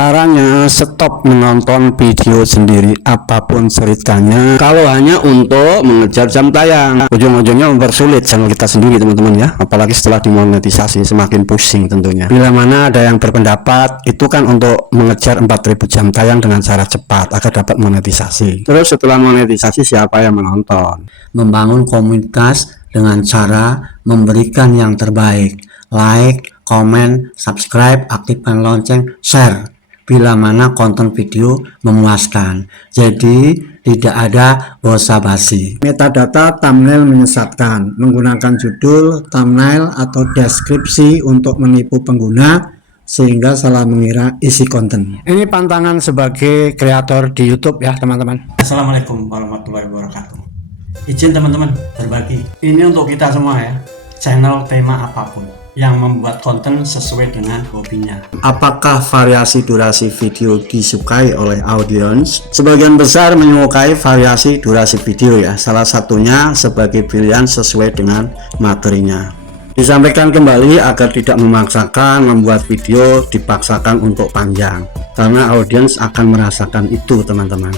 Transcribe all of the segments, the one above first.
Caranya stop menonton video sendiri apa pun ceritanya. Kalau hanya untuk mengejar jam tayang. Ujung-ujungnya mempersulit channel kita sendiri teman-teman ya. Apalagi setelah dimonetisasi semakin pusing tentunya. Bila mana ada yang berpendapat itu kan untuk mengejar 4000 jam tayang dengan cara cepat agar dapat monetisasi. Terus setelah monetisasi siapa yang menonton? Membangun komunitas dengan cara memberikan yang terbaik. Like, komen, subscribe, aktifkan lonceng, share bila mana konten video memuaskan. Jadi tidak ada bosa basi. Metadata thumbnail menyesatkan. Menggunakan judul, thumbnail, atau deskripsi untuk menipu pengguna sehingga salah mengira isi konten. Ini pantangan sebagai kreator di YouTube ya teman-teman. Assalamualaikum warahmatullahi wabarakatuh. Izin teman-teman berbagi. Ini untuk kita semua ya. Channel tema apa pun yang membuat konten sesuai dengan hobinya. Apakah variasi durasi video disukai oleh audiens? Sebagian besar menyukai variasi durasi video ya, salah satunya sebagai pilihan sesuai dengan materinya. Disampaikan kembali agar tidak memaksakan membuat video dipaksakan untuk panjang, karena audiens akan merasakan itu teman-teman.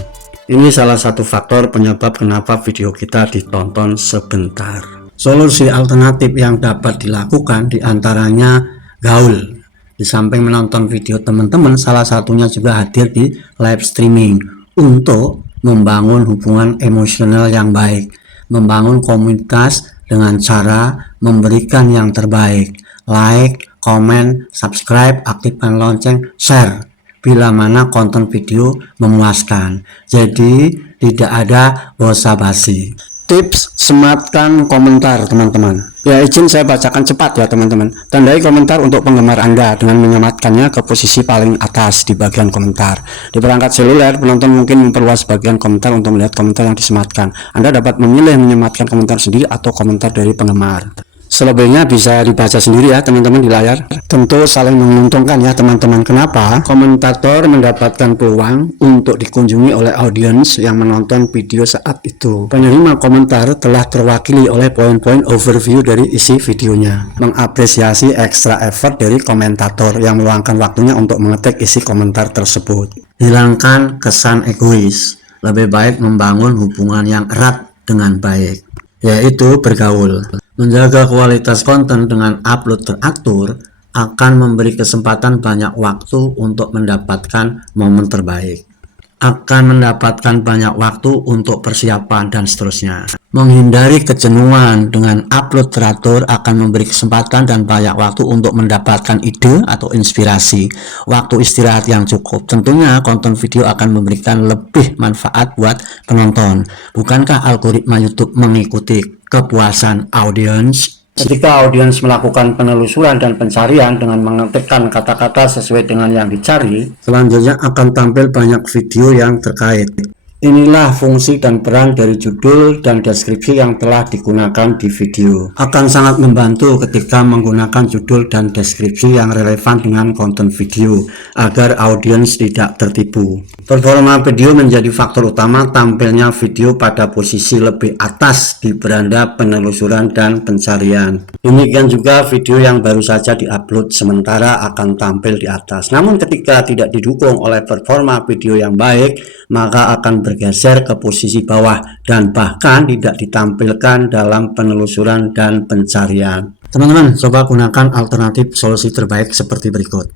Ini salah satu faktor penyebab kenapa video kita ditonton sebentar. Solusi alternatif yang dapat dilakukan di antaranya gaul. Di samping menonton video teman-teman, salah satunya juga hadir di live streaming untuk membangun hubungan emosional yang baik, membangun komunitas dengan cara memberikan yang terbaik, like, komen, subscribe, aktifkan lonceng, share bila mana konten video memuaskan. Jadi tidak ada bosa basi tips sematkan komentar teman-teman. Ya izin saya bacakan cepat ya teman-teman. Tandai komentar untuk penggemar anda dengan menyematkannya ke posisi paling atas di bagian komentar. Di perangkat seluler penonton mungkin memperluas bagian komentar untuk melihat komentar yang disematkan. Anda dapat memilih menyematkan komentar sendiri atau komentar dari penggemar Selebihnya bisa dibaca sendiri ya teman-teman di layar. Tentu saling menguntungkan ya teman-teman. Kenapa? Komentator mendapatkan peluang untuk dikunjungi oleh audiens yang menonton video saat itu. Penerima komentar telah terwakili oleh poin-poin overview dari isi videonya. Mengapresiasi ekstra effort dari komentator yang meluangkan waktunya untuk mengetik isi komentar tersebut. Hilangkan kesan egois. Lebih baik membangun hubungan yang erat dengan baik, yaitu bergaul. Menjaga kualitas konten dengan upload teratur akan memberi kesempatan banyak waktu untuk mendapatkan momen terbaik. Akan mendapatkan banyak waktu untuk persiapan dan seterusnya. Menghindari kejenuhan dengan upload teratur akan memberi kesempatan dan banyak waktu untuk mendapatkan ide atau inspirasi. Waktu istirahat yang cukup. Tentunya konten video akan memberikan lebih manfaat buat penonton. Bukankah algoritma YouTube mengikuti kepuasan audiens Ketika audiens melakukan penelusuran dan pencarian dengan mengetikkan kata-kata sesuai dengan yang dicari, selanjutnya akan tampil banyak video yang terkait. Inilah fungsi dan peran dari judul dan deskripsi yang telah digunakan di video. Akan sangat membantu ketika menggunakan judul dan deskripsi yang relevan dengan konten video, agar audiens tidak tertipu. Performa video menjadi faktor utama tampilnya video pada posisi lebih atas di beranda penelusuran dan pencarian. Demikian juga video yang baru saja diupload sementara akan tampil di atas. Namun ketika tidak didukung oleh performa video yang baik, maka akan bergeser ke posisi bawah dan bahkan tidak ditampilkan dalam penelusuran dan pencarian. Teman-teman, coba gunakan alternatif solusi terbaik seperti berikut.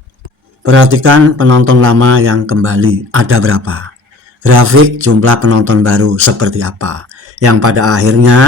Perhatikan penonton lama yang kembali, ada berapa? Grafik jumlah penonton baru seperti apa? Yang pada akhirnya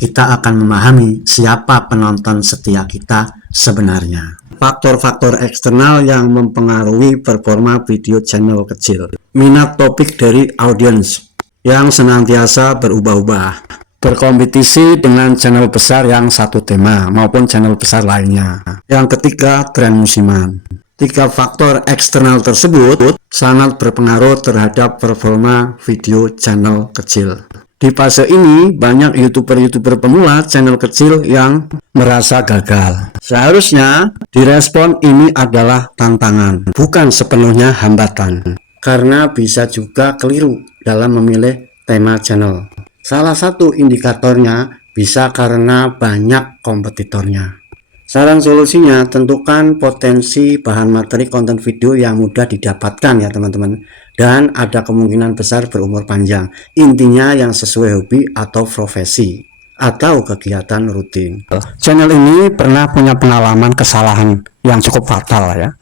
kita akan memahami siapa penonton setia kita sebenarnya faktor-faktor eksternal yang mempengaruhi performa video channel kecil. Minat topik dari audiens yang senantiasa berubah-ubah. Berkompetisi dengan channel besar yang satu tema maupun channel besar lainnya. Yang ketiga, tren musiman. Tiga faktor eksternal tersebut sangat berpengaruh terhadap performa video channel kecil. Di fase ini, banyak YouTuber-YouTuber pemula channel kecil yang merasa gagal. Seharusnya, direspon ini adalah tantangan, bukan sepenuhnya hambatan. Karena bisa juga keliru dalam memilih tema channel. Salah satu indikatornya bisa karena banyak kompetitornya. Saran solusinya, tentukan potensi bahan materi konten video yang mudah didapatkan ya teman-teman. Dan ada kemungkinan besar berumur panjang. Intinya yang sesuai hobi atau profesi atau kegiatan rutin. Channel ini pernah punya pengalaman kesalahan yang cukup fatal ya.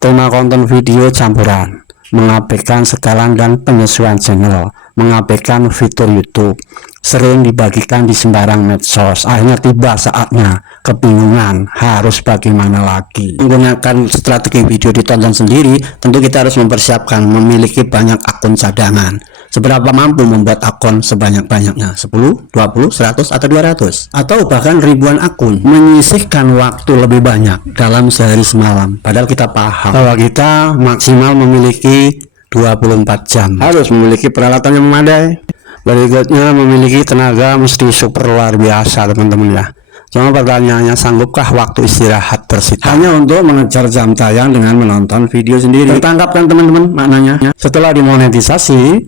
Tema konten video campuran, mengabaikan setelan dan penyesuaian channel, mengabaikan fitur YouTube, sering dibagikan di sembarang medsos. Akhirnya tiba saatnya kebingungan harus bagaimana lagi. Menggunakan strategi video ditonton sendiri, tentu kita harus mempersiapkan memiliki banyak akun cadangan. Seberapa mampu membuat akun sebanyak-banyaknya? 10, 20, 100, atau 200? Atau bahkan ribuan akun menyisihkan waktu lebih banyak dalam sehari semalam. Padahal kita paham bahwa kita maksimal memiliki 24 jam. Harus memiliki peralatan yang memadai. Berikutnya memiliki tenaga mesti super luar biasa teman-teman ya. Cuma pertanyaannya sanggupkah waktu istirahat tersita hanya untuk mengejar jam tayang dengan menonton video sendiri. Tertangkap kan teman-teman maknanya? Setelah dimonetisasi,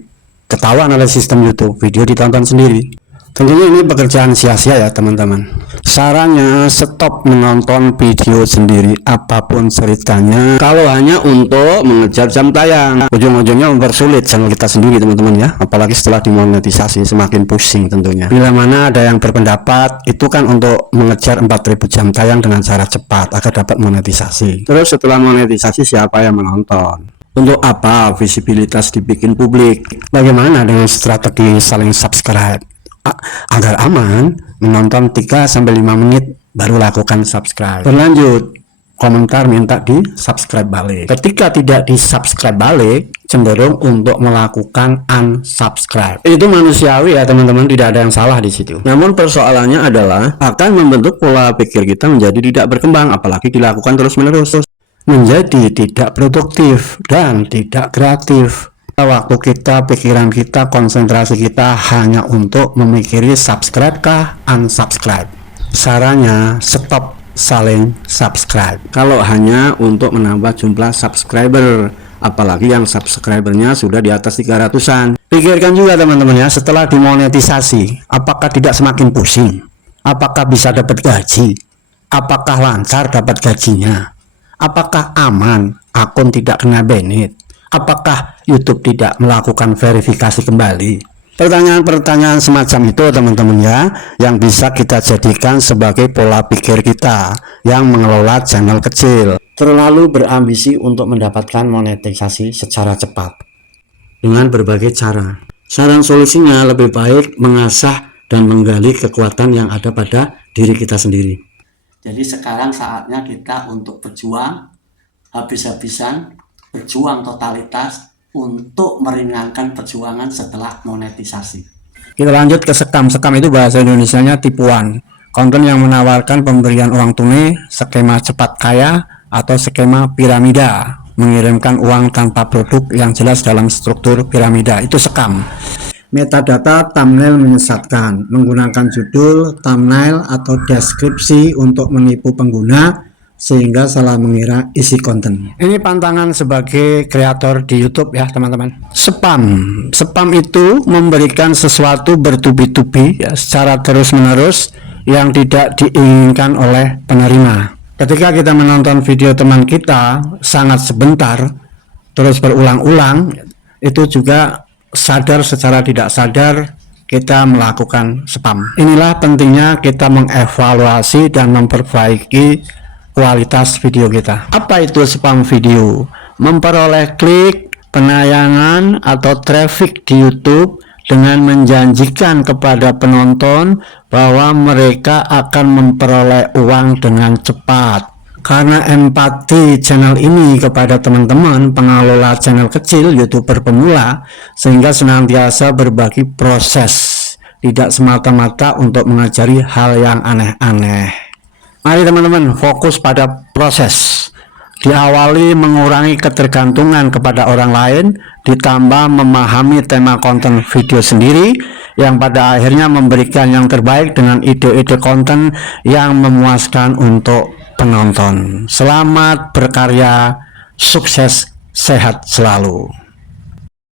ketahuan oleh sistem YouTube, video ditonton sendiri. Tentunya ini pekerjaan sia-sia ya teman-teman. Sarannya stop menonton video sendiri apa pun ceritanya. Kalau hanya untuk mengejar jam tayang, ujung-ujungnya mempersulit channel kita sendiri teman-teman ya. Apalagi setelah dimonetisasi semakin pusing tentunya. Bila mana ada yang berpendapat itu kan untuk mengejar 4000 jam tayang dengan cara cepat agar dapat monetisasi. Terus setelah monetisasi siapa yang menonton? Untuk apa visibilitas dibikin publik? Bagaimana dengan strategi saling subscribe? A- agar aman, menonton 3 sampai 5 menit baru lakukan subscribe. Berlanjut, komentar minta di subscribe balik. Ketika tidak di subscribe balik, cenderung untuk melakukan unsubscribe. Itu manusiawi ya teman-teman, tidak ada yang salah di situ. Namun persoalannya adalah akan membentuk pola pikir kita menjadi tidak berkembang, apalagi dilakukan terus-menerus menjadi tidak produktif dan tidak kreatif. Waktu kita, pikiran kita, konsentrasi kita hanya untuk memikiri subscribe kah, unsubscribe. Sarannya stop saling subscribe. Kalau hanya untuk menambah jumlah subscriber, apalagi yang subscribernya sudah di atas 300-an. Pikirkan juga teman-teman ya, setelah dimonetisasi, apakah tidak semakin pusing? Apakah bisa dapat gaji? Apakah lancar dapat gajinya? Apakah aman akun tidak kena banned? Apakah YouTube tidak melakukan verifikasi kembali? Pertanyaan-pertanyaan semacam itu teman-teman ya yang bisa kita jadikan sebagai pola pikir kita yang mengelola channel kecil. Terlalu berambisi untuk mendapatkan monetisasi secara cepat dengan berbagai cara. Saran solusinya lebih baik mengasah dan menggali kekuatan yang ada pada diri kita sendiri. Jadi sekarang saatnya kita untuk berjuang habis-habisan, berjuang totalitas untuk meringankan perjuangan setelah monetisasi. Kita lanjut ke sekam. Sekam itu bahasa Indonesianya tipuan. Konten yang menawarkan pemberian uang tunai, skema cepat kaya, atau skema piramida. Mengirimkan uang tanpa produk yang jelas dalam struktur piramida. Itu sekam. Metadata thumbnail menyesatkan, menggunakan judul, thumbnail, atau deskripsi untuk menipu pengguna sehingga salah mengira isi konten. Ini pantangan sebagai kreator di YouTube ya teman-teman. Spam, spam itu memberikan sesuatu bertubi-tubi ya, secara terus-menerus yang tidak diinginkan oleh penerima. Ketika kita menonton video teman kita sangat sebentar, terus berulang-ulang, itu juga sadar secara tidak sadar kita melakukan spam. Inilah pentingnya kita mengevaluasi dan memperbaiki kualitas video kita. Apa itu spam video? Memperoleh klik, penayangan atau traffic di YouTube dengan menjanjikan kepada penonton bahwa mereka akan memperoleh uang dengan cepat. Karena empati channel ini kepada teman-teman pengelola channel kecil youtuber pemula sehingga senantiasa berbagi proses. Tidak semata-mata untuk mengajari hal yang aneh-aneh. Mari teman-teman fokus pada proses. Diawali mengurangi ketergantungan kepada orang lain ditambah memahami tema konten video sendiri yang pada akhirnya memberikan yang terbaik dengan ide-ide konten yang memuaskan untuk penonton. Selamat berkarya, sukses, sehat selalu.